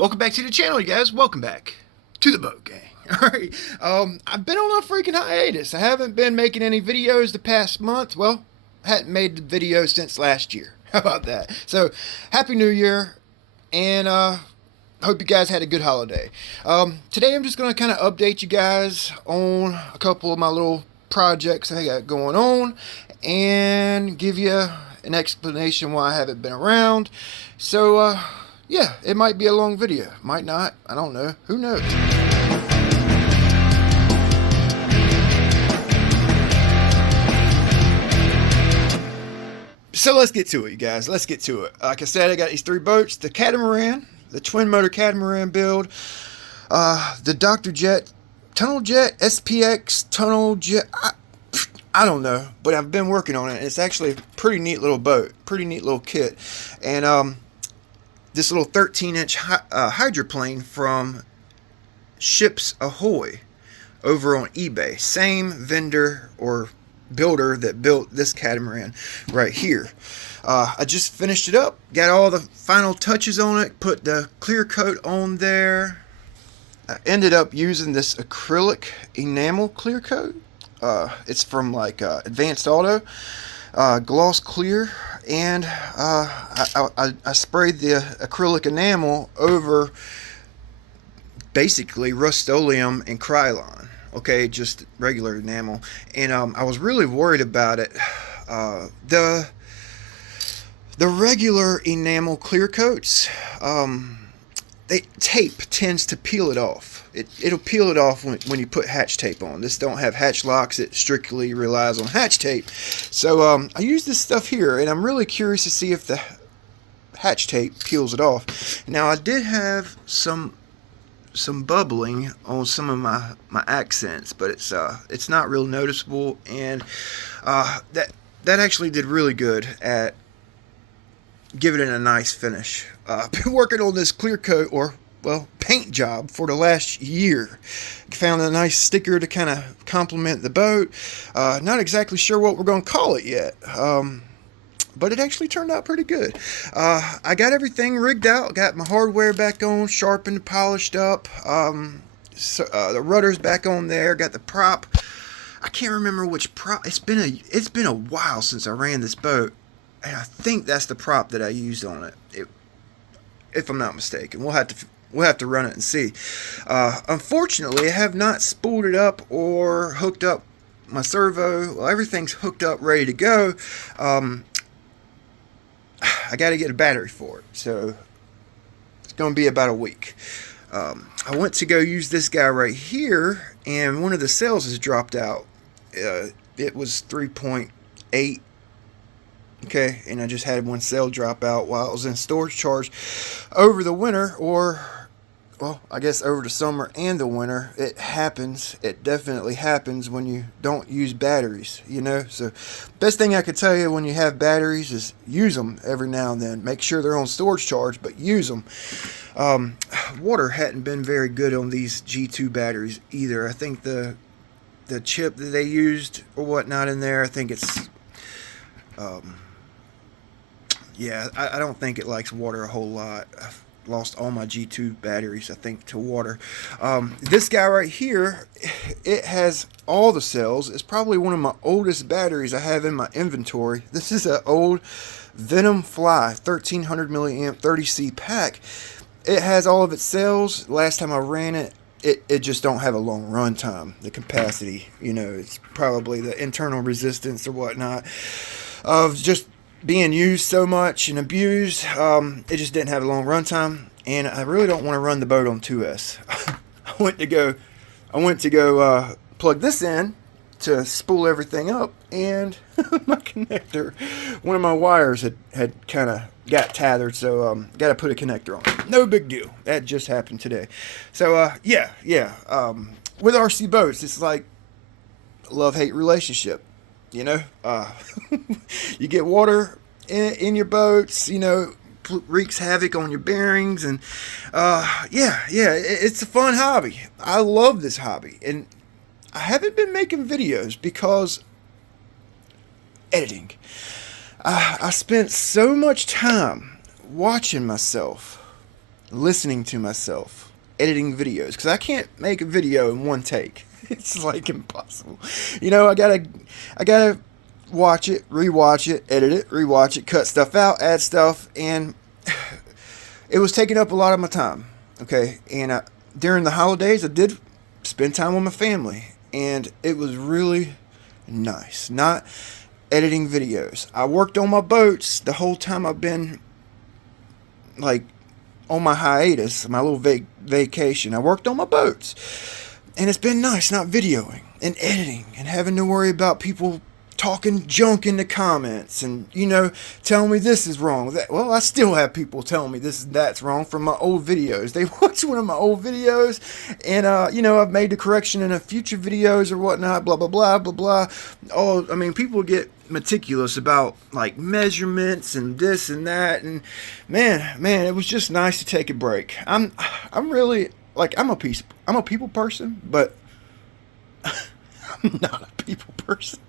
Welcome back to the channel, you guys. Welcome back to the boat gang. Alright, I've been on a freaking hiatus. I haven't been making any videos the past month. Well, I hadn't made the video since last year. How about that? So, Happy New Year, and hope you guys had a good holiday. Today I'm just going to kind of update you guys on a couple of my little projects I got going on, and give you an explanation why I haven't been around. So, yeah, it might be a long video. Might not. I don't know. Who knows? So let's get to it, you guys. Let's get to it. Like I said, I got these three boats. The Catamaran, the twin motor Catamaran build, the Dr. Jet, Tunnel Jet, SPX, Tunnel Jet. I don't know, but I've been working on it. It's actually a pretty neat little boat, pretty neat little kit. And this little 13-inch hydroplane from Ships Ahoy over on eBay. Same vendor or builder that built this catamaran right here. I just finished it up, got all the final touches on it, put the clear coat on there. I ended up using this acrylic enamel clear coat. It's from like Advanced Auto, gloss clear, and I sprayed the acrylic enamel over basically Rust-Oleum and Krylon. Okay, just regular enamel. And I was really worried about it. The regular enamel clear coats, tape tends to peel it off. It'll peel it off when you put hatch tape on. This don't have hatch locks. It strictly relies on hatch tape. So I use this stuff here, and I'm really curious to see if the hatch tape peels it off. Now, I did have some bubbling on some of my accents, but it's not real noticeable, and that actually did really good at giving it a nice finish. I've been working on this clear coat, or well, paint job, for the last year. Found a nice sticker to kind of complement the boat. Not exactly sure what we're going to call it yet, but it actually turned out pretty good. I got everything rigged out, got my hardware back on, sharpened, polished up. The rudder's back on there, got the prop. I can't remember which prop. It's been a while since I ran this boat, and I think that's the prop that I used on it. If I'm not mistaken. We'll have to run it and see. Unfortunately, I have not spooled it up or hooked up my servo. Well, everything's hooked up, ready to go. I got to get a battery for it, so it's going to be about a week. I went to go use this guy right here, and one of the cells has dropped out. It was 3.8. Okay, and I just had one cell drop out while I was in storage charge over the winter, or, well, I guess over the summer and the winter. It happens. It definitely happens when you don't use batteries, you know. So, best thing I could tell you when you have batteries is use them every now and then. Make sure they're on storage charge, but use them. Water hadn't been very good on these G2 batteries either. I think the chip that they used or whatnot in there, I think it's... yeah, I don't think it likes water a whole lot. I've lost all my G2 batteries, I think, to water. This guy right here, it has all the cells. It's probably one of my oldest batteries I have in my inventory. This is an old Venom Fly 1300 milliamp 30C pack. It has all of its cells. Last time I ran it, it just don't have a long run time. The capacity, you know, it's probably the internal resistance or whatnot of just being used so much and abused. It just didn't have a long run time, and I really don't want to run the boat on 2S. I went to go plug this in to spool everything up, and my connector, one of my wires had kind of got tethered, so got to put a connector on it. No big deal. That just happened today. So yeah. With RC boats, it's like a love-hate relationship. You know, you get water in your boats, you know, wreaks havoc on your bearings, and yeah, it's a fun hobby. I love this hobby, and I haven't been making videos because editing. I spent so much time watching myself listening to myself editing videos, because I can't make a video in one take. It's like impossible. You know, I gotta watch it, rewatch it, edit it, rewatch it, cut stuff out, add stuff, and it was taking up a lot of my time. Okay, and during the holidays, I did spend time with my family, and it was really nice not editing videos. I worked on my boats the whole time I've been like on my hiatus, my little vacation. I worked on my boats, and it's been nice not videoing and editing and having to worry about people talking junk in the comments and, you know, telling me this is wrong. Well, I still have people telling me this and that's wrong from my old videos. They watch one of my old videos, and you know, I've made the correction in a future videos or whatnot, blah blah blah blah blah. Oh, I mean, people get meticulous about like measurements and this and that, and man, it was just nice to take a break. I'm really like, I'm a people person, but I'm not a people person.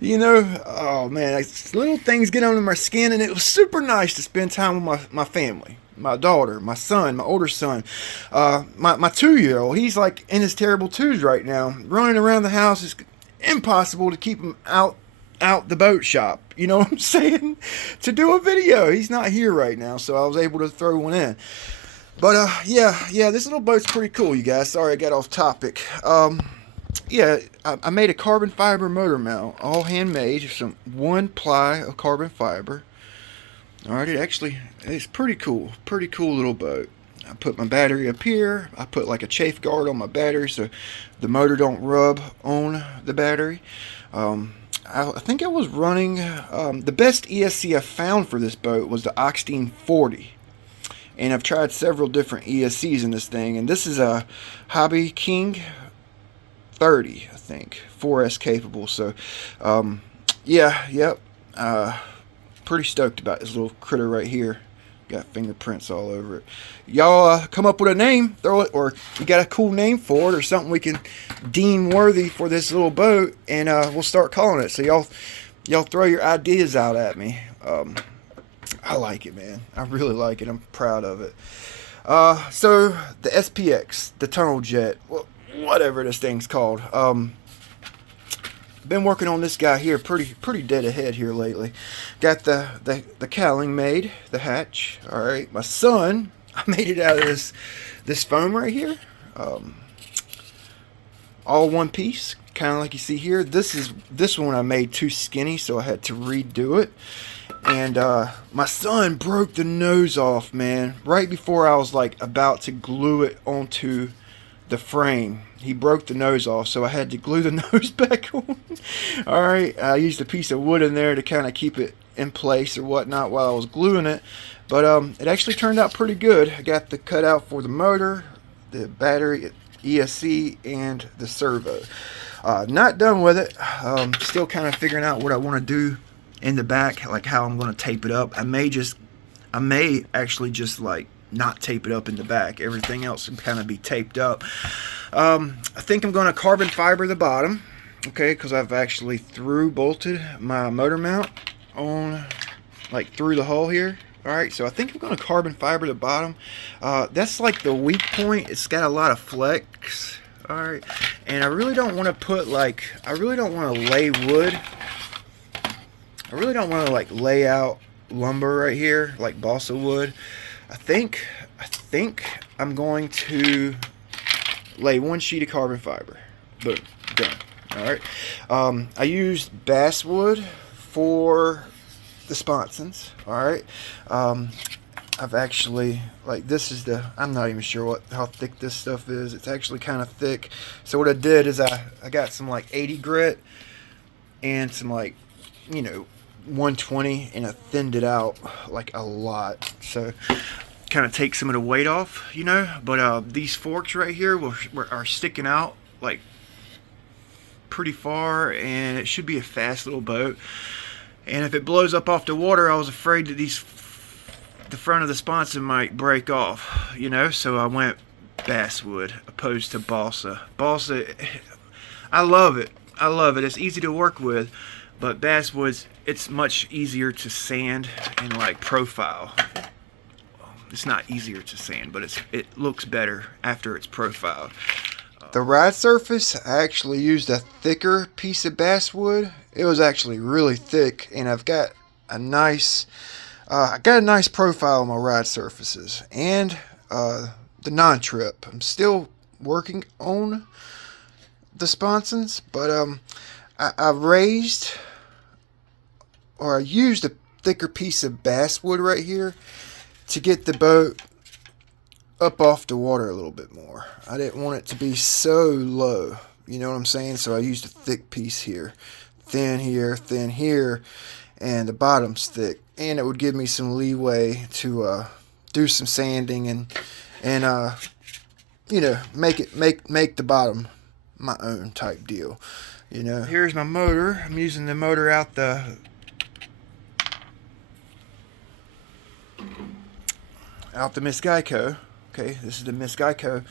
You know, oh man, little things get under my skin, and it was super nice to spend time with my family, my daughter, my son, my older son, my 2-year-old. He's like in his terrible twos right now, running around the house. It's impossible to keep him out the boat shop. You know what I'm saying? To do a video. He's not here right now, so I was able to throw one in. But yeah, this little boat's pretty cool, you guys. Sorry I got off topic. Yeah, I made a carbon fiber motor mount, all handmade, some 1-ply of carbon fiber. Alright, it's pretty cool little boat. I put my battery up here. I put like a chafe guard on my battery so the motor don't rub on the battery. I think I was running, the best ESC I found for this boat was the Oxtine 40. And I've tried several different ESCs in this thing, and this is a Hobby King 30, I think, 4S capable. So pretty stoked about this little critter right here. Got fingerprints all over it. Y'all come up with a name, throw it, or you got a cool name for it, or something we can deem worthy for this little boat, and we'll start calling it. So y'all throw your ideas out at me. I like it, man. I really like it. I'm proud of it. So the SPX, the tunnel jet, whatever this thing's called. Been working on this guy here pretty dead ahead here lately. Got the cowling made, the hatch. All right, my son, I made it out of this foam right here. All one piece, kind of like you see here. This one I made too skinny, so I had to redo it. And my son broke the nose off, man, right before I was like about to glue it onto the frame. He broke the nose off, so I had to glue the nose back on. Alright, I used a piece of wood in there to kind of keep it in place or whatnot while I was gluing it. But it actually turned out pretty good. I got the cutout for the motor, the battery, ESC, and the servo. Not done with it. Still kind of figuring out what I want to do in the back, like how I'm going to tape it up. I may actually just like not tape it up in the back. Everything else can kind of be taped up. I think I'm going to carbon fiber the bottom, okay, because I've actually bolted my motor mount on, like, through the hole here. Alright, so I think I'm going to carbon fiber the bottom. That's like the weak point. It's got a lot of flex. Alright, and I really don't want to put like, I really don't want to lay wood. I really don't want to like lay out lumber right here like balsa wood. I think I'm going to lay one sheet of carbon fiber. Boom, done. All right. I used basswood for the sponsons. All right. I've actually, like, this is I'm not even sure how thick this stuff is. It's actually kind of thick. So what I did is I got some like 80 grit and some like, you know, 120, and I thinned it out like a lot, so kind of take some of the weight off, you know. But these forks right here are sticking out like pretty far, and it should be a fast little boat. And if it blows up off the water, I was afraid that the front of the sponson might break off, you know. So I went basswood opposed to balsa. Balsa, I love it. It's easy to work with. But basswood's, it's much easier to sand and like profile. it's not easier to sand, but it looks better after it's profiled. The ride surface, I actually used a thicker piece of basswood. It was actually really thick, and I've got a nice profile on my ride surfaces and the non-trip. I'm still working on the sponsons, but I used a thicker piece of basswood right here to get the boat up off the water a little bit more. I didn't want it to be so low, you know what I'm saying? So I used a thick piece here, thin here, and the bottom's thick, and it would give me some leeway to do some sanding and you know, make the bottom my own type deal. You know, here's my motor. I'm using the motor out the Miss Geico. Okay, this is the Miss Geico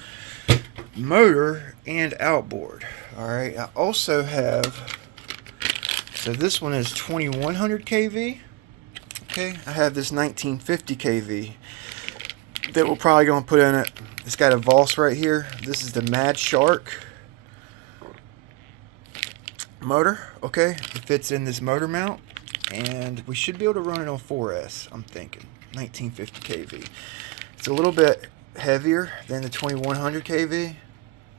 motor and outboard. Alright, I also have, so this one is 2100 kV. Okay, I have this 1950 kV that we're probably going to put in it. It's got a Voss right here. This is the Mad Shark motor. Okay, it fits in this motor mount, and we should be able to run it on 4S, I'm thinking. 1950 kV. It's a little bit heavier than the 2100 kV,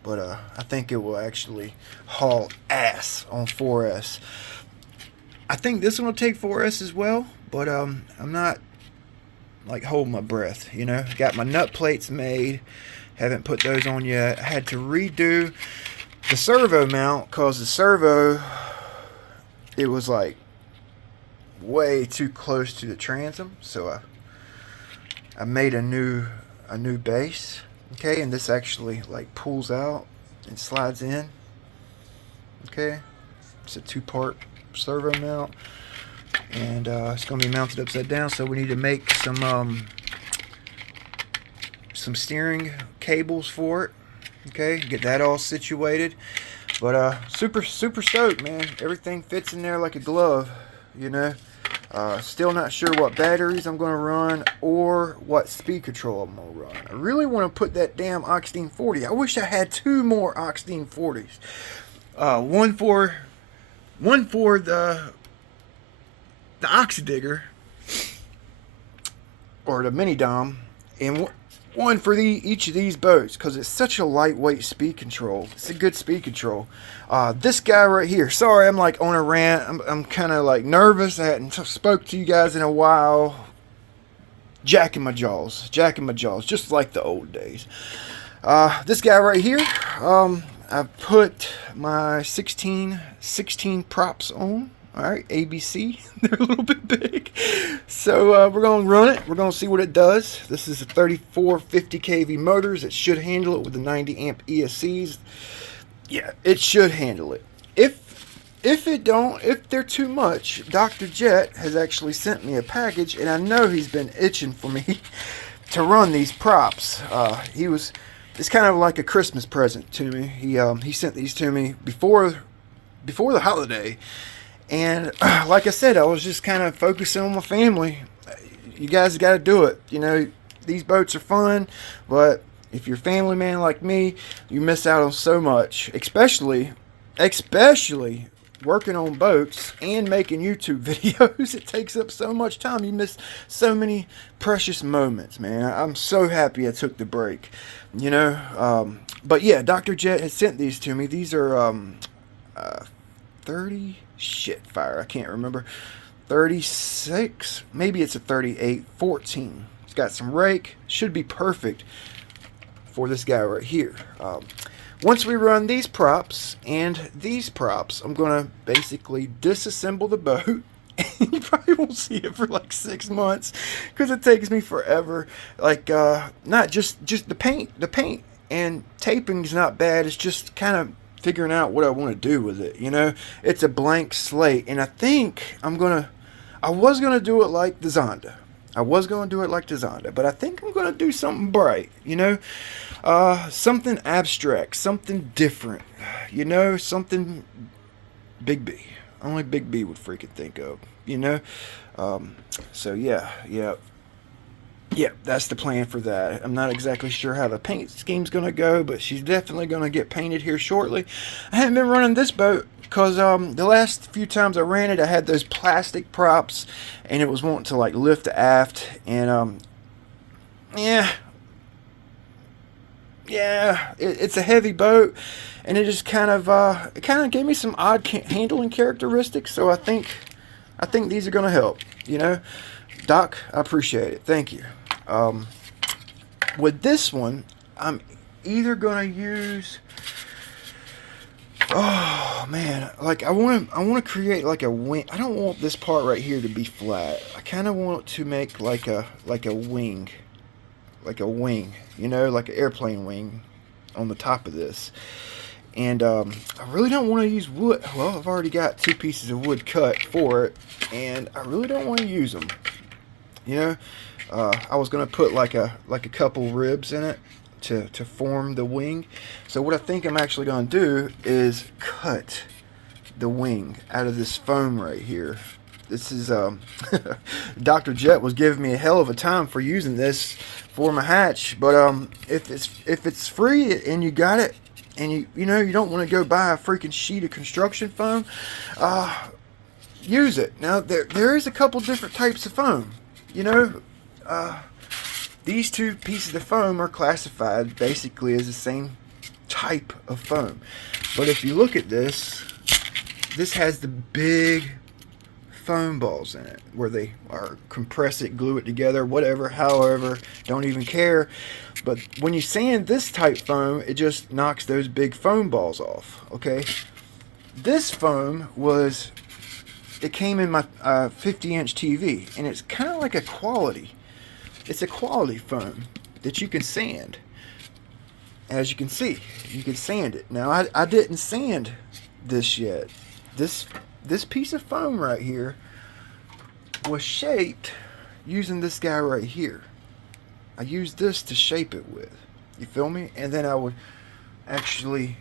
but I think it will actually haul ass on 4S. I think this one will take 4S as well, but I'm not like holding my breath, you know. Got my nut plates made, haven't put those on yet. I had to redo the servo mount because the servo, it was like way too close to the transom, so I made a new base. Okay, and this actually like pulls out and slides in. Okay, it's a 2-part servo mount, and it's going to be mounted upside down, so we need to make some steering cables for it. Okay, get that all situated, but super stoked, man. Everything fits in there like a glove, you know. Still not sure what batteries I'm going to run or what speed control I'm going to run. I really want to put that damn Octane 40. I wish I had 2 more Octane 40s. One for the Oxydigger or the Mini Dom, and one for each of these boats, because it's such a lightweight speed control. It's a good speed control. This guy right here, sorry, I'm like on a rant. I'm kind of like nervous. I hadn't spoke to you guys in a while. Jacking my jaws, just like the old days. This guy right here, I put my 16 props on. Alright, ABC. They're a little bit big. So we're going to run it. We're going to see what it does. This is a 3450 kV motors. It should handle it with the 90 amp ESCs. Yeah, it should handle it. If they're too much, Dr. Jet has actually sent me a package, and I know he's been itching for me to run these props. It's kind of like a Christmas present to me. He sent these to me before the holiday. And like I said, I was just kind of focusing on my family. You guys got to do it. You know, these boats are fun, but if you're a family man like me, you miss out on so much, especially working on boats and making YouTube videos. It takes up so much time. You miss so many precious moments, man. I'm so happy I took the break, you know. But yeah, Dr. Jet has sent these to me. These are 30... shit fire, I can't remember, 36, maybe it's a 38 14. It's got some rake, should be perfect for this guy right here. Once we run these props and these props, I'm gonna basically disassemble the boat. You probably won't see it for like 6 months because it takes me forever. Like not just the paint and taping is not bad. It's just kind of figuring out what I want to do with it, you know. It's a blank slate, and I think I was gonna do it like the Zonda. But I think I'm gonna do something bright, you know, something abstract, something different, you know, something Big B. Only Big B would freaking think of, you know. So yeah. yeah, that's the plan for that. I'm not exactly sure how the paint scheme's going to go, but she's definitely going to get painted here shortly. I haven't been running this boat because the last few times I ran it, I had those plastic props, and it was wanting to like lift aft, and yeah, it's a heavy boat, and it just kind of gave me some odd handling characteristics. So I think these are going to help. You know, Doc, I appreciate it. Thank you. With this one, I'm either gonna use. Oh man, like I want to create like a wing. I don't want this part right here to be flat. I kind of want to make like a wing, you know, like an airplane wing on the top of this. And I really don't want to use wood. Well, I've already got 2 pieces of wood cut for it, and I really don't want to use them. You know, I was gonna put like a couple ribs in it to form the wing. So what I think I'm actually gonna do is cut the wing out of this foam right here. This is Dr. Jet was giving me a hell of a time for using this for my hatch, but if it's free and you got it, and you know you don't want to go buy a freaking sheet of construction foam, use it. Now there is a couple different types of foam. You know, these 2 pieces of foam are classified basically as the same type of foam. But if you look at this has the big foam balls in it where they are compress it, glue it together, whatever, however, don't even care. But when you sand this type foam, it just knocks those big foam balls off, okay? This foam was... It came in my 50-inch TV, and it's kind of like a quality. It's a quality foam that you can sand. As you can see, you can sand it. Now, I didn't sand this yet. This piece of foam right here was shaped using this guy right here. I used this to shape it with. You feel me? And then I would actually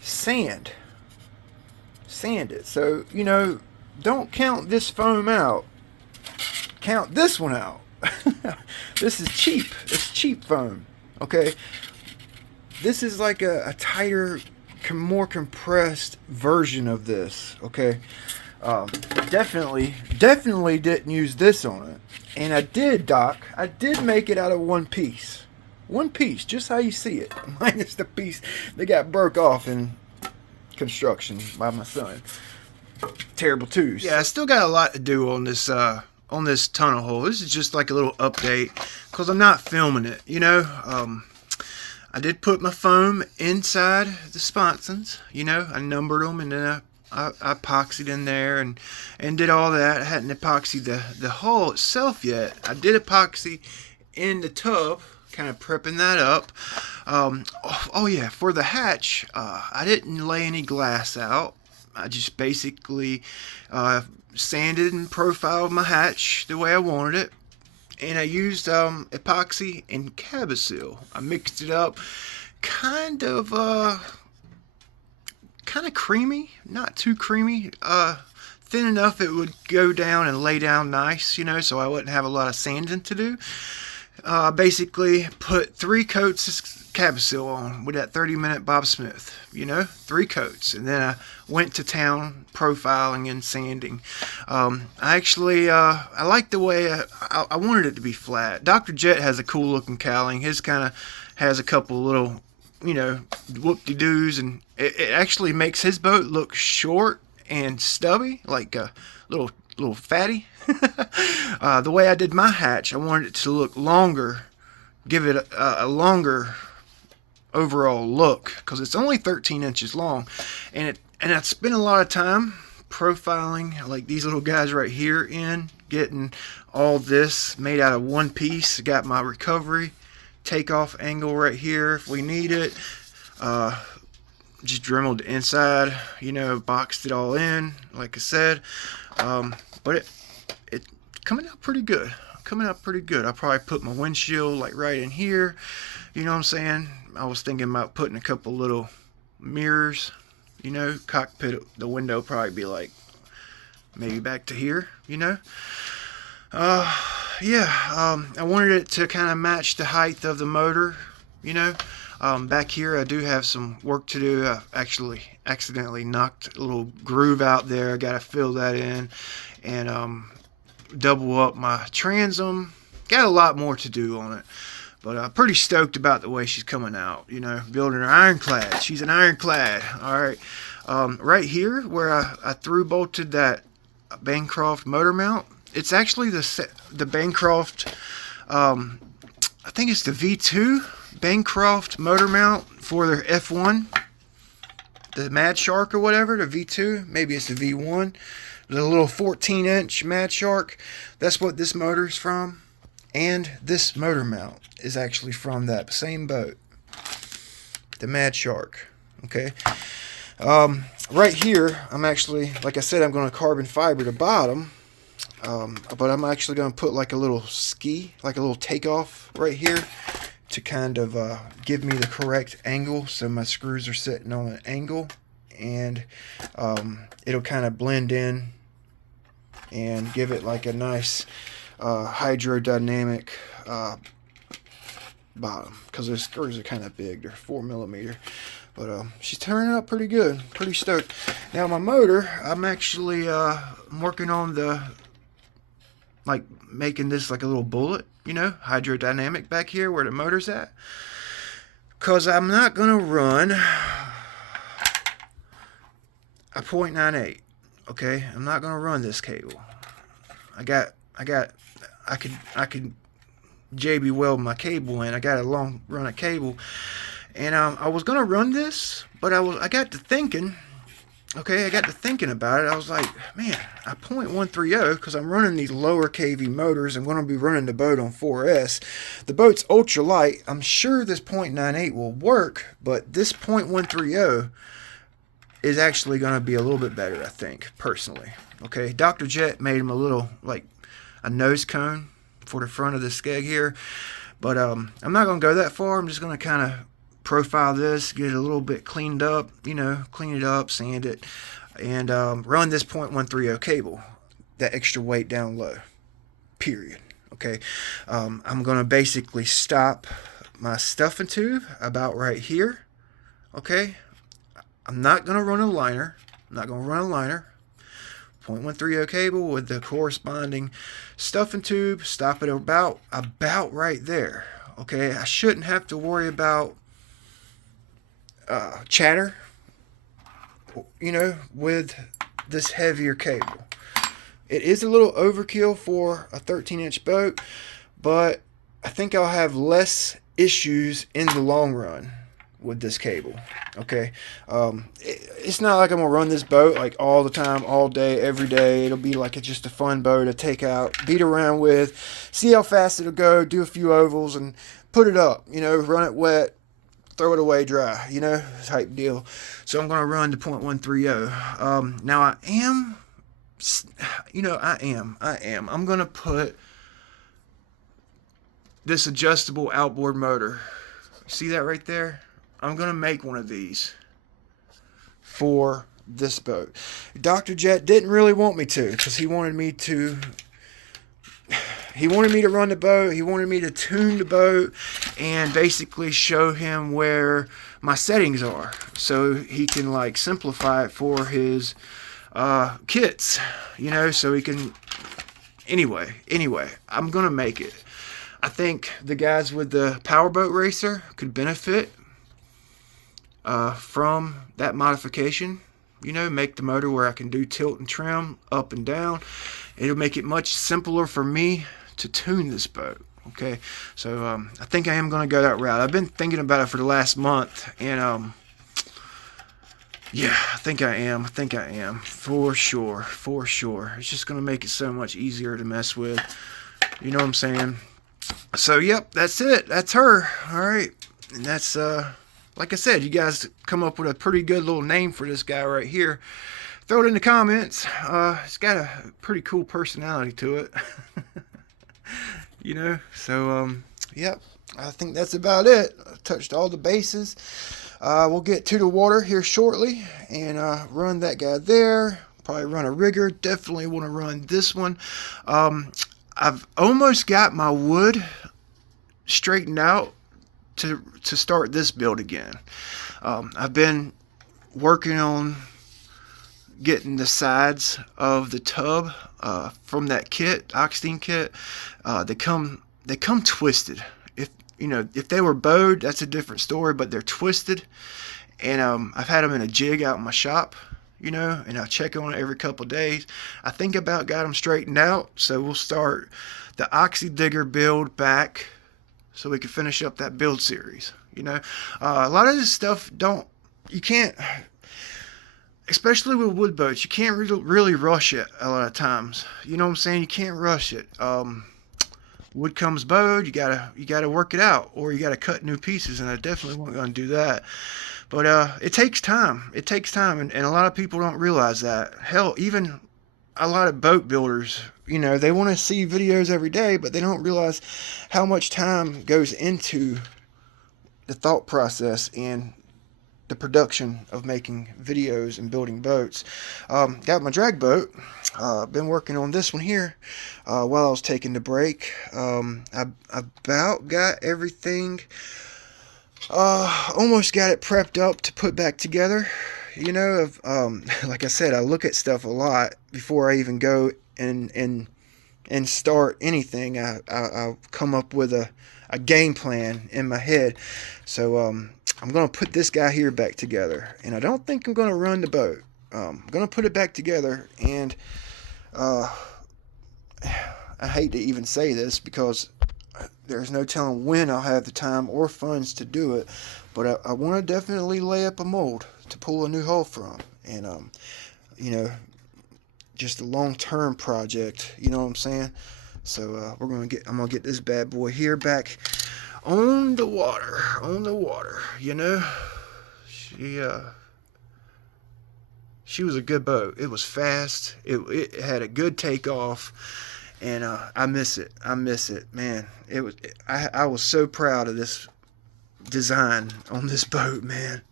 sand it. So, you know, don't count this foam out. Count this one out. This is cheap. It's cheap foam. Okay. This is like a tighter, more compressed version of this. Okay. Definitely didn't use this on it. And I did, Doc. I did make it out of one piece. One piece, just how you see it. Minus the piece that got broke off in construction by my son. Terrible twos. Yeah, I still got a lot to do on this tunnel hole. This is just like a little update because I'm not filming it, you know. I did put my foam inside the sponsons, you know. I numbered them, and then I epoxied in there and did all that. I hadn't epoxied the hull itself yet. I did epoxy in the tub, kind of prepping that up. Oh yeah, for the hatch, I didn't lay any glass out. I just basically sanded and profiled my hatch the way I wanted it, and I used epoxy and Cabasil. I mixed it up, kind of creamy, not too creamy, thin enough it would go down and lay down nice, you know, so I wouldn't have a lot of sanding to do. Basically put 3 coats of Cabasil on with that 30-minute Bob Smith, you know, 3 coats, and then I went to town profiling and sanding. I like the way I wanted it to be flat. Dr. Jet has a cool looking cowling. His kind of has a couple little, you know, whoop-de-doos, and it actually makes his boat look short and stubby, like a little fatty. The way I did my hatch, I wanted it to look longer, give it a longer overall look, because it's only 13 inches long, and I spent a lot of time profiling like these little guys right here, in getting all this made out of one piece. Got my recovery takeoff angle right here if we need it. Just dremeled the inside, you know, boxed it all in like I said, but it coming out pretty good. I'll probably put my windshield like right in here, you know what I'm saying. I was thinking about putting a couple little mirrors, you know, cockpit, the window probably be like maybe back to here, you know. yeah, I wanted it to kind of match the height of the motor, you know. Back here I do have some work to do. I actually accidentally knocked a little groove out there. I got to fill that in and double up my transom. Got a lot more to do on it, but I'm pretty stoked about the way she's coming out, you know. Building her ironclad. She's an ironclad. All right. Right here where I through bolted that Bancroft motor mount, it's actually the Bancroft, I think it's the V2 Bancroft motor mount for their F1, the Mad Shark or whatever, the V2, maybe it's the V1, the little 14-inch Mad Shark. That's what this motor's from, and this motor mount is actually from that same boat, the Mad Shark. Okay. Right here, I'm actually, like I said, I'm going to carbon fiber the bottom, but I'm actually going to put like a little ski, like a little takeoff right here to kind of give me the correct angle, so my screws are sitting on an angle, and it'll kind of blend in and give it like a nice hydrodynamic bottom, because those screws are kind of big. They're 4mm. But she's turning out pretty good. Pretty stoked. Now my motor, I'm actually working on like making this like a little bullet, you know, hydrodynamic back here where the motor's at. Because I'm not going to run a 0.98. Okay, I'm not going to run this cable. I could JB weld my cable in. I got a long run of cable. And I was gonna run this, but I got to thinking. Okay, I got to thinking about it. I was like, man, a 0.130, because I'm running these lower kV motors. I'm going to be running the boat on 4S. The boat's ultra light. I'm sure this 0.98 will work, but this 0.130 is actually going to be a little bit better, I think, personally. Okay, Dr. Jet made him a little, like, a nose cone for the front of the skeg here. But I'm not going to go that far. I'm just going to kind of profile this, get it a little bit cleaned up, you know, clean it up, sand it, and run this 0.130 cable, that extra weight down low, period. Okay, I'm going to basically stop my stuffing tube about right here. Okay, I'm not going to run a liner. I'm not going to run a liner. 0.130 cable with the corresponding stuffing tube. Stop it about right there. Okay, I shouldn't have to worry about chatter, you know, with this heavier cable. It is a little overkill for a 13-inch boat, but I think I'll have less issues in the long run with this cable. Okay, it's not like I'm gonna run this boat like all the time, all day, every day. It'll be like it's just a fun boat to take out, beat around with, see how fast it'll go, do a few ovals, and put it up. You know, run it wet, throw it away dry, you know, type deal. So I'm going to run to 0.130. Now I am, you know, I'm going to put this adjustable outboard motor. See that right there? I'm going to make one of these for this boat. Dr. Jet didn't really want me to, because he wanted me to run the boat. He wanted me to tune the boat and basically show him where my settings are, so he can like simplify it for his kits, you know, so he can. Anyway, I'm gonna make it. I think the guys with the powerboat racer could benefit from that modification. You know, make the motor where I can do tilt and trim up and down. It'll make it much simpler for me to tune this boat. Okay, so I think I am going to go that route. I've been thinking about it for the last month, and yeah, I think I am for sure. It's just going to make it so much easier to mess with, you know what I'm saying? So yep, that's it. That's her. All right, and that's like I said, you guys come up with a pretty good little name for this guy right here. Throw it in the comments. It's got a pretty cool personality to it. You know, so yep, I think that's about it. I touched all the bases. We'll get to the water here shortly and run that guy there. Probably run a rigger. Definitely want to run this one. I I've almost got my wood straightened out to start this build again. I've been working on getting the sides of the tub from that kit, Oxtein kit. They come twisted. If they were bowed, that's a different story, but they're twisted. And I've had them in a jig out in my shop, and I check on it every couple of days. I think about got them straightened out, so we'll start the Oxy Digger build back so we can finish up that build series. A lot of this stuff you can't, especially with wood boats, you can't really rush it a lot of times. You know what I'm saying? You can't rush it. Wood comes bowed, you gotta work it out, or you gotta cut new pieces, and I definitely wasn't gonna do that. But it takes time. It takes time, and a lot of people don't realize that. Hell, even a lot of boat builders, they want to see videos every day, but they don't realize how much time goes into the thought process and the production of making videos and building boats. Got my drag boat. Been working on this one here while I was taking the break. I about got everything. Almost got it prepped up to put back together. Like I said, I look at stuff a lot before I even go and start anything. I'll come up with a game plan in my head. So I'm going to put this guy here back together, and I don't think I'm going to run the boat. I'm going to put it back together, and I hate to even say this because there's no telling when I'll have the time or funds to do it, but I want to definitely lay up a mold to pull a new hull from, and just a long-term project, you know what I'm saying? So I'm gonna get this bad boy here back on the water. She was a good boat. It was fast. It had a good takeoff. And I miss it, man. I was so proud of this design on this boat, man.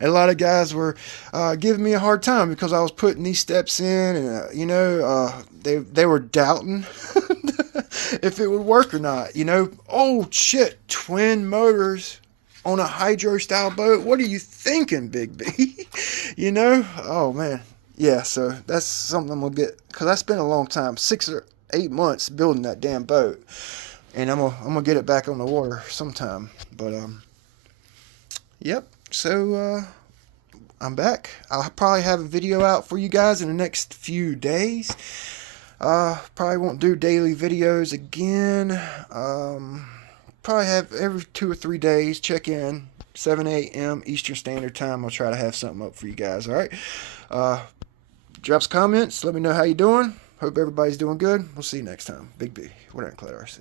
A lot of guys were giving me a hard time because I was putting these steps in, and they were doubting if it would work or not. Oh shit, twin motors on a hydro style boat. What are you thinking, Big B? Oh man. Yeah, so that's something I'm going to get, because I spent a long time, 6 or 8 months building that damn boat, and I'm gonna get it back on the water sometime. But, yep, so I'm back. I'll probably have a video out for you guys in the next few days. Probably won't do daily videos again. Probably have every 2 or 3 days, check in, 7 a.m. Eastern Standard Time. I'll try to have something up for you guys, all right? Drop some comments. Let me know how you're doing. Hope everybody's doing good. We'll see you next time. Big B, Ironclade RC.